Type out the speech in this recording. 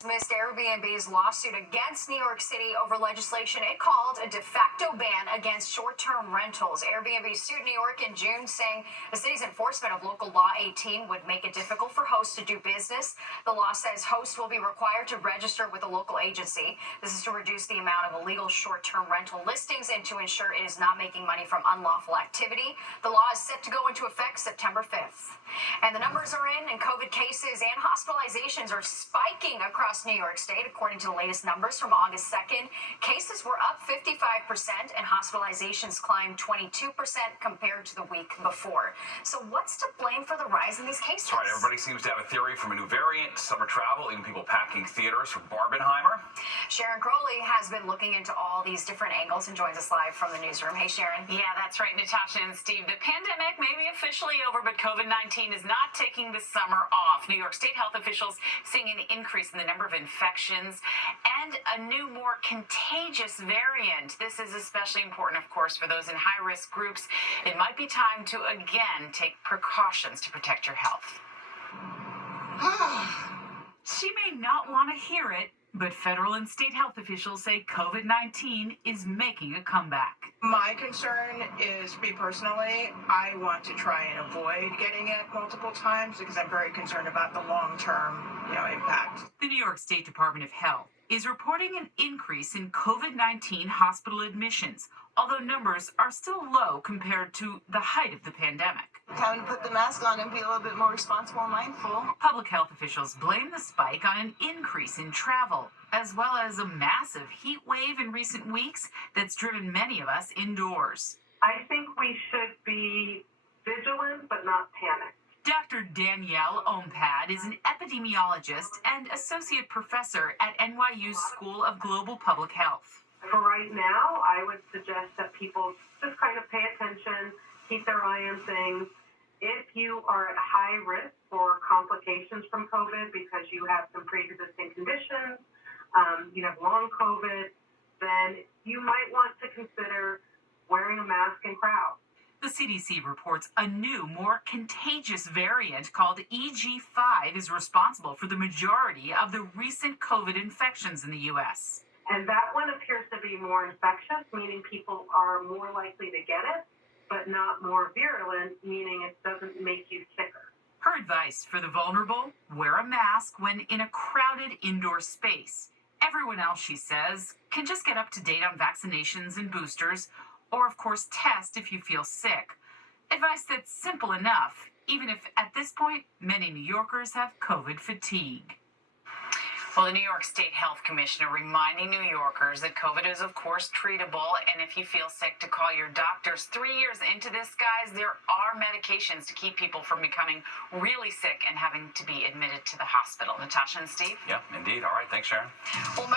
Dismissed Airbnb's lawsuit against New York City over legislation it called a de facto ban against short-term rentals. Airbnb sued New York in June, saying the city's enforcement of Local Law 18 would make it difficult for hosts to do business. The law says hosts will be required to register with a local agency. This is to reduce the amount of illegal short-term rental listings and to ensure it is not making money from unlawful activity. The law is set to go into effect September 5th. And the numbers are in, and COVID cases and hospitalizations are spiking across New York State. According to the latest numbers from August 2nd, cases were up 55% and hospitalizations climbed 22% compared to the week before. So what's to blame for the rise in these cases? That's right. Everybody seems to have a theory, from a new variant, summer travel, even people packing theaters for Barbenheimer. Sharon Crowley has been looking into all these different angles and joins us live from the newsroom. Hey, Sharon. Yeah, that's right, Natasha and Steve. The pandemic may be officially over, but COVID-19 is not taking the summer off. New York State health officials seeing an increase in the number of infections and a new, more contagious variant. This is especially important, of course, for those in high-risk groups. It might be time to, again, take precautions to protect your health. She may not want to hear it, but federal and state health officials say COVID-19 is making a comeback. My concern is, me personally, I want to try and avoid getting it multiple times because I'm very concerned about the long-term, impact. The New York State Department of Health is reporting an increase in COVID-19 hospital admissions, although numbers are still low compared to the height of the pandemic. Having to put the mask on and be a little bit more responsible and mindful. Public health officials blame the spike on an increase in travel, as well as a massive heat wave in recent weeks that's driven many of us indoors. I think we should be vigilant but not panic. Dr. Danielle Ompad is an epidemiologist and associate professor at NYU's School of Global Public Health. For right now, I would suggest that people just kind of pay attention, keep their eye on things. If you are at high risk for complications from COVID because you have some pre-existing conditions, you have long COVID, then you might want to consider wearing a mask in crowds. The CDC reports a new, more contagious variant called EG5 is responsible for the majority of the recent COVID infections in the U.S. And that one appears to be more infectious, meaning people are more likely to get it, but not more virulent, meaning it doesn't make you sicker. Her advice for the vulnerable: wear a mask when in a crowded indoor space. Everyone else, she says, can just get up to date on vaccinations and boosters, or, of course, test if you feel sick. Advice that's simple enough, even if at this point many New Yorkers have COVID fatigue. Well, the New York State Health Commissioner reminding New Yorkers that COVID is, of course, treatable, and if you feel sick, to call your doctors. 3 years into this, guys, there are medications to keep people from becoming really sick and having to be admitted to the hospital. Natasha and Steve? Yeah, indeed. All right. Thanks, Sharon. Well,